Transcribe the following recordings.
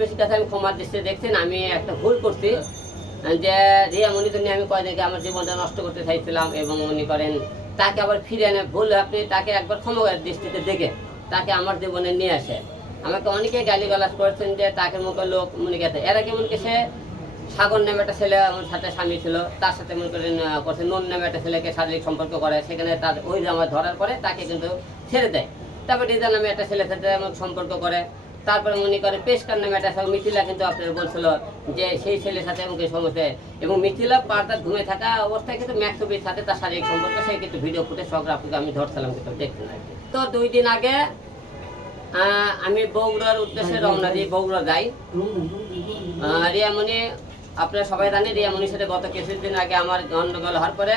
বেশি কথা আমি ক্ষমার দৃষ্টিতে দেখছেন, আমি একটা ভুল করছি যে রিয়া মনিকে নিয়ে আমি কয়েকদিন আমার জীবনটা নষ্ট করতে চাইছিলাম এবং মনে করেন তাকে আবার ফিরে এনে ভুল আপনি তাকে একবার ক্ষমার দৃষ্টিতে দেখে তাকে আমার জীবনে নিয়ে আসে। আমাকে অনেকে গালিগালাজ করেছেন যে তাকে মুখে লোক মনে গেছে এর আগে মনে সে সাগর নামে একটা ছেলে আমার সাথে স্বামী ছিল, তার সাথে মনে করেন করছে নুন নামে একটা ছেলেকে শারীরিক সম্পর্ক করে, সেখানে তার ওই আমার ধরার পরে তাকে কিন্তু ছেড়ে দেয়। তারপর রিজা নামে একটা ছেলের সাথে সম্পর্ক করে, তারপরে মনে করে পেশকার নামে একটা মিথিলা কিন্তু আপনার বলছিল যে সেই ছেলের সাথে আমাকে সমস্যা, এবং মিথিলা পার্দার ঘুমে থাকা অবস্থায় কিন্তু ম্যাক্সবির সাথে তার শারীরিক সম্পর্ক সে কিন্তু ভিডিও ফুটে সব আপনাকে আমি ধরছিলাম কিন্তু দেখতে না। তো 2 দিন আগে আমি বগুড়ার উদ্দেশ্যে রওনা দিই, বগুড়া যাই। রিয়ামণি আপনারা সবাই জানেন রিয়ামণির সাথে গত কিছুদিন আগে আমার গন্ডগোল হওয়ার পরে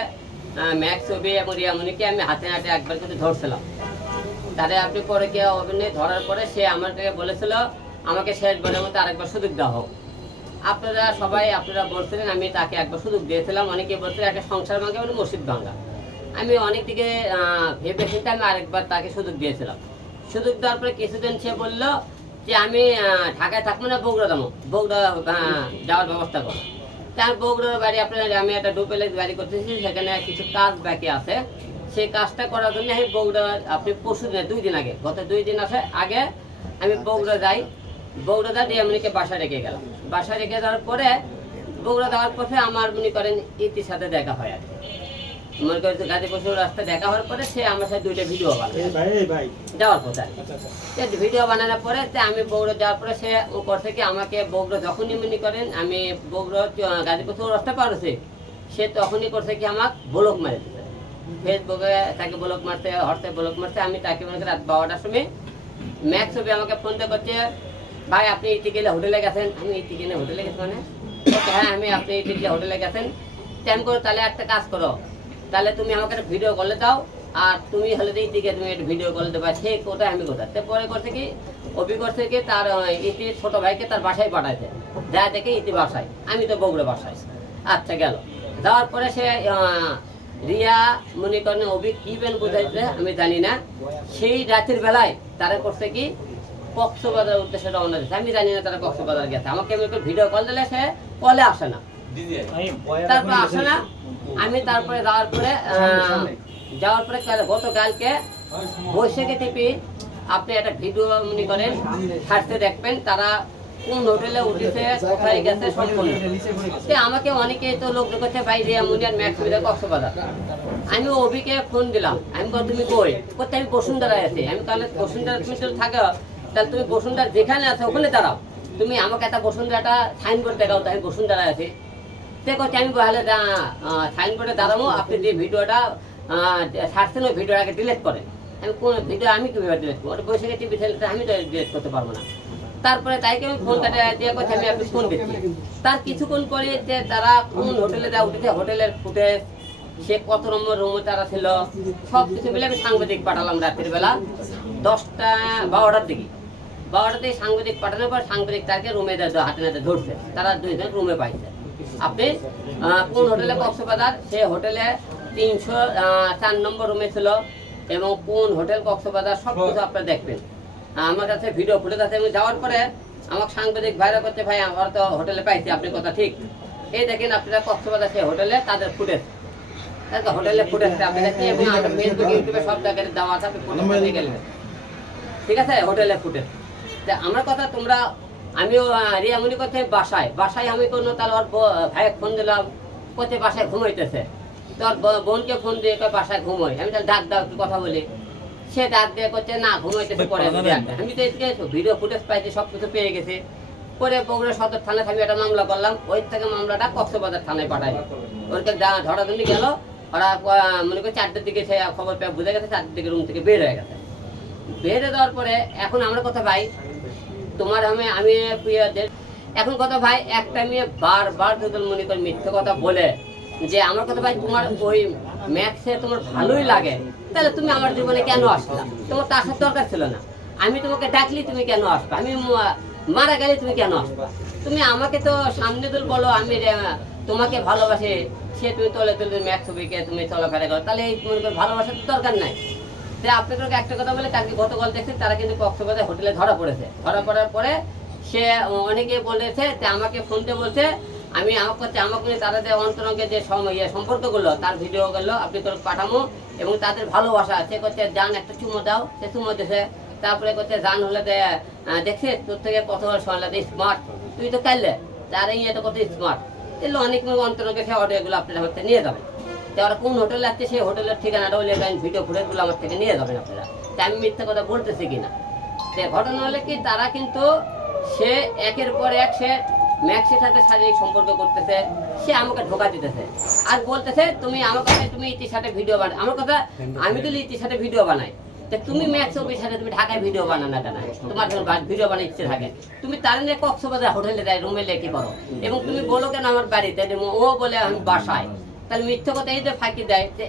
ম্যাক্সবি এবং রিয়ামণিকে আমি হাতে হাতে একবার কিন্তু ধরছিলাম। তারে আপনি পরে কে অভিনয় ধরার পরে সে আমাকে বলেছিল আমাকে শেষবারের মতো আরেকবার সুযোগ দেওয়া হোক। আপনারা সবাই বলছিলেন, আমি তাকে একবার সুযোগ দিয়েছিলাম। অনেকে বলছিলেন একটা সংসার ভাঙা মানে মসজিদ ভাঙা। আমি অনেক দিকে ভেবে চিন্তে আমি আরেকবার তাকে সুযোগ দিয়েছিলাম। সুযোগ দেওয়ার পরে কিছুদিন সে বললো যে আমি ঢাকায় থাকবো না, বগুড়া যাবো, বগুড়া যাওয়ার ব্যবস্থা করো। তার বগুড়ার বাড়ি আপনার আমি একটা ডুপ্লেক্স বাড়ি করতেছি, সেখানে কিছু কাজ বাকি আছে। সেই কাজটা করার জন্য আমি বগুড়া আপনি পরশু দিনে 2 দিন আগে গত 2 দিন আগে আমি বগুড়া যাই। বগুড়া যাই রিয়ামণিকে বাসায় রেখে গেলাম। বাসায় রেখে যাওয়ার পরে বগুড়া যাওয়ার পথে আমার মনে করেন ইতির সাথে দেখা হয় আর মনে করেন গাজীপুর রাস্তায় দেখা হওয়ার পরে সে আমার সাথে 2টা ভিডিও বানায় যাওয়ার পথে। ভিডিও বানানোর পরে আমি বগুড়া যাওয়ার পরে সে ও করছে কি আমাকে বগুড়া যখনই মনে করেন আমি বগুড়া গাজীপুর রাস্তা পার হচ্ছে সে তখনই করছে কি আমাকে ব্লক মারে দিচ্ছে ফেসবুকে, তাকে ব্লক মারতে হোয়াটসঅ্যাপ ব্লক মারতে। আমি তাকে মনে করি রাত 12টার সময় ম্যাক্স ছবি আমাকে ফোন দিয়ে করছে ভাই আপনি ইতি গেলে হোটেলে গেছেন। আমি ইতি গেলে হোটেলে গেছি মানে হ্যাঁ আমি আপনি ইতি গেলে হোটেলে গেছেন। টাইম করো তাহলে একটা কাজ করো, তাহলে তুমি আমাকে একটা ভিডিও কলে দাও আর তুমি হলে ইতিকে তুমি একটা ভিডিও কলে দেবা। সে কোথায় আমি কোথায় পরে করছে কি অভিজ্ঞতা থেকে তার ইতি ছোট ভাইকে তার বাসায় পাঠাইছে, যা দেখে ইতি বাসায়, আমি তো বগুড়া বাসায়। আচ্ছা গেল যাওয়ার পরে সে রিয়া মনে করেন অভি কি বেন বোঝাইছে আমি জানি না, সেই রাতের বেলায় তারা করছে কি কক্সবাজারের উদ্দেশ্যে রওনা দিচ্ছে। আমি জানি না তারা কক্সবাজার গেছে, আমাকে ভিডিও কল দিলে সে কলে আসে না, তারপরে আসে না। আমি তারপরে যাওয়ার পরে গতকালকে বৈশাখী টিপি আপনি একটা ভিডিও মনে করেন ছাড়তে দেখবেন তারা কোন হোটেলে উঠেছে কোথায় গেছে সম্পূর্ণ। আমাকে অনেকে তো লোক করছে ভাই রিয়ামণি আর ম্যাক্স কক্সবাজার। আমি অভিকে ফোন দিলাম, আমি তুমি কই করতে, আমি বসুন্ধরায় আছি। আমি তাহলে বসুন্ধরা তুমি তো থাকো, তাহলে তুমি বসুন্ধরা যেখানে আছো ওখানে দাঁড়াও, তুমি আমাকে একটা বসুন্ধরাটা সাইনবোর্ড দেখাও, তো আমি বসুন্ধরায় আছি। সে করছে আমি তাহলে সাইনবোর্ডে দাঁড়াবো, আপনি যে ভিডিওটা ছাড়ছেন ওই ভিডিওটাকে ডিলিট করেন। আমি কোন ভিডিও আমি কীভাবে ডিলিট করবো, ওটা বৈশাখী টিভি চ্যানেলটা আমি তো ডিলিট করতে পারবো না। তারপরে তাইকে আমি ফোন কাটে দিয়ে করছি আমি আপনি ফোন দিচ্ছি। তার কিছুক্ষণ পরে যে তারা কোন হোটেলে যা উঠেছে হোটেলের ফুটেজ, সে কত নম্বর রুমে তারা ছিল, সব কিছু মিলে আমি সাংবাদিক পাঠালাম রাত্রির বেলা 10টা 12টার দিকে। 12টার দিকে সাংবাদিক পাঠানোর পর সাংবাদিক তাকে রুমে হাতে নাতে ধরছে, তারা 2 জন রুমে পাইছে। আপনি কোন হোটেলে কক্সবাজার, সে হোটেলে 304 নম্বর রুমে ছিল এবং কোন হোটেল কক্সবাজার সব কিছু আপনারা দেখবেন। আমার কাছে ভিডিও ফুটেজ আছে। আমি যাওয়ার পরে আমাকে সাংবাদিক ভাইরা করছে ভাই আমার তো হোটেলে পাইছি, আপনি কথা ঠিক। এই দেখেন আপনারা কক্সবাজার সেই হোটেলে তাদের ফুটেজ, হোটেলে ফুটেজটা আপনি দেখেন এবং ফেসবুক ইউটিউবে সব জায়গায় দেওয়া আছে, আপনি ফুটেজ নিয়ে গেলেন। ঠিক আছে, হোটেলে ফুটেজ। আমার কথা তোমরা আমিও রিয়ামণি করতে বাসায় আমি কোনো তাহলে ওর ভাইয়ের ফোন দিলাম করতে বাসায় ঘুমাইতেছে, তোর বোনকে ফোন দিয়ে বাসায় ঘুমোই। আমি তাহলে ডাক দাও একটু কথা বলি, সে ডাক দিয়ে করছে না ঘুমাইতেছে পরে। আমি তো ভিডিও ফুটেজ পাইছি, সব কিছু পেয়ে গেছি। পরে বগুড়া সদর থানায় আমি একটা মামলা করলাম, ওই থেকে মামলাটা কক্সবাজার থানায় পাঠাই। ওরকে ধরা ধরি গেল, ওরা মনে করি 4টার দিকে সে খবর পেয়ে বুঝে গেছে, 4টার দিকে রুম থেকে বের হয়ে গেছে। বের হয়ে যাওয়ার পরে এখন আমার কথা ভাই তোমার আমি এখন কথা ভাই একটা মেয়ে বারবার যদি মনে করি মিথ্যে কথা বলে যে আমার কথা ভাই তোমার ওই ম্যাক্সে তোমার ভালোই লাগে, তাহলে তুমি আমার জীবনে কেন আসলা? তোমার তো আসার দরকার ছিল না। আমি তোমাকে ডাকলি তুমি কেন আসবা? আমি মারা গেলে তুমি কেন আসবা? তুমি আমাকে তো সামনে তুল বলো আমি তোমাকে ভালোবাসি, সে তুমি তলে তুলে ম্যাক্স ছবিকে তুমি চলাফেরা করো, তাহলে এই মনে করি ভালোবাসার দরকার নাই। যে আপনাদেরকে একটা কথা বলে কালকে গতকাল দেখছেন তারা কিন্তু কক্সবাজার হোটেলে ধরা পড়েছে। ধরা পড়ার পরে সে অনেকে বলেছে যে আমাকে ফোন দিয়ে বলছে আমি আমাকে তাদের অন্তরঙ্গে যে সম্পর্কগুলো তার ভিডিওগুলো আপনি করে পাঠাবো এবং তাদের ভালোবাসা সে করছে জান একটা চুমো দাও, সে চুমো দিয়েছে। তারপরে করছে জান হলে দেখছিস তোর থেকে কত শোনালে স্মার্ট, তুই তো কাইলে তার এই তো কত স্মার্ট। এগুলো অনেক অন্তরঙ্গে সে অডিওগুলো আপনারা হচ্ছে নিয়ে যাবেন। তো ওরা কোন হোটেলে আসছে সেই হোটেলের ঠিকানাটা হলে ভিডিও ফুটেজগুলো আমার থেকে নিয়ে যাবেন আপনারা। তাই আমি মিথ্যা কথা বলতেছি কিনা। তো ঘটনা হলে কি তারা কিন্তু সে একের পর এক সে ম্যাক্সের সাথে শারীরিক সম্পর্ক করতেছে, সে আমাকে ধোকা দিতেছে আর বলতেছে তুমি আমাকে তুমি ইতির সাথে ভিডিও বানাও। আমার কথা আমি তো ইতির সাথে ভিডিও বানাই, তা তুমি ম্যাক্স অফিসের সাথে তুমি ঢাকায় ভিডিও বানাও না কেন? তোমার যখন ভিডিও বানার ইচ্ছে থাকে তুমি তার নিয়ে কক্সবাজার হোটেলে যাই রুমে লেখি করো এবং তুমি বলো কেন আমার বাড়িতে, ও বলে আমি বাসায়। তাহলে মিথ্যা কথা এই যে ফাঁকি দেয় যে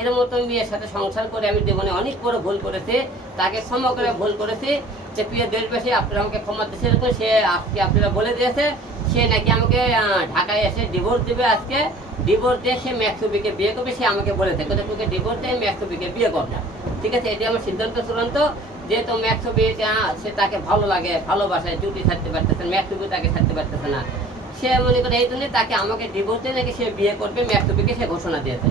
এর মতো মেয়ের সাথে সংসার করে আমি জীবনে অনেক বড় ভুল করেছি, তাকে ক্ষমা করে ভুল করেছি। যে প্রিয় দেশবাসী আপনারা আমাকে ক্ষমা দিয়েছে, সে আজকে আপনারা বলে দিয়েছে সে নাকি আমাকে ঢাকায় এসে ডিভোর্স দেবে। আজকে ডিভোর্স দিয়ে সে ম্যাক্সবিকে বিয়ে করবে, সে আমাকে বলেছে তোকে ডিভোর্স দিয়ে ম্যাক্সবিকে বিয়ে কর না। ঠিক আছে, এটি আমার সিদ্ধান্ত চূড়ান্ত। যেহেতু ম্যাক্সবি সে তাকে ভালো লাগে, ভালোবাসে, জুটি ছাড়তে পারতেছে, ম্যাক্সবি তাকে ছাড়তে পারতেছে না। সে মনে করে এই জন্য তাকে আমাকে ডিভোর্স দিয়ে নাকি সে বিয়ে করবে, ম্যাক্সবিকে সে ঘোষণা দিয়েছে।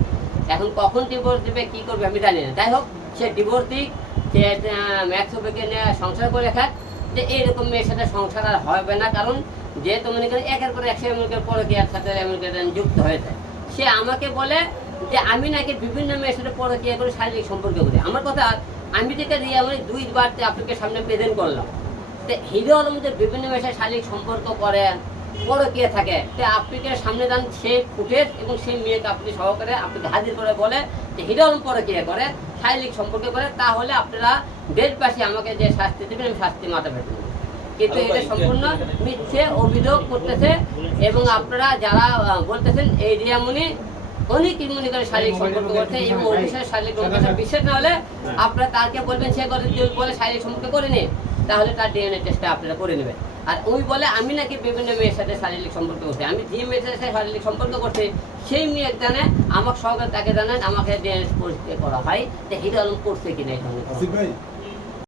এখন কখন ডিভোর্স দেবে কী করবে আমি জানি না। যাই হোক সে ডিভোর্স দিক, সে ম্যাক্সবিকে নিয়ে সংসার করে খাক। যে এইরকম মেয়ের সাথে সংসার আর হবে না, কারণ যেহেতু মনে করেন একের পর এক সে আমেরিকার পরকীয়ার সাথে যুক্ত হয়েছে। সে আমাকে বলে যে আমি নাকি বিভিন্ন মেয়ের সাথে পরকীয়া করে শারীরিক সম্পর্ক করি। আমার কথা আমি যেটা দিয়ে আমি 2বার আপনাকে সামনে প্রেজেন্ট করলাম যে হিরো আলম যে বিভিন্ন মেয়ের সাথে শারীরিক সম্পর্ক করে পরকীয়া থাকে, তো আপনাকে সামনে দেন সেই ফুটেজ এবং সেই মেয়েকে আপনি সহকারে আপনাকে হাজির করে বলে যে হিরো আলম পরকীয়া করে, শারীরিক সম্পর্ক করে, তাহলে আপনারা দেশবাসী আমাকে যে শাস্তি দেবেন আমি শাস্তি মাথা পেতে দেবো। কিন্তু এটা সম্পূর্ণ মিথ্যে অভিযোগ করতেছে এবং আপনারা যারা বলতেছেন এই রিয়ামণি অনেক মনে করে শারীরিক সম্পর্ক করছে এবং অভিষেক শারীরিক সম্পর্ক বিশ্বাস না হলে আপনারা তাকে বলবেন সে করে বলে শারীরিক সম্পর্ক করে নি, তাহলে তার ডিএনএ টেস্টটা আপনারা করে নেবেন। আর ওই বলে আমি নাকি বিভিন্ন মেয়ের সাথে শারীরিক সম্পর্ক করছি, আমি যে মেয়ের সাথে শারীরিক সম্পর্ক করছি সেই মেয়ে জানে, আমার সহকারে তাকে জানেন, আমাকে ডিএনএ পরিষ্কার করা হয় যে হিরো আলম করছে কিনা। এই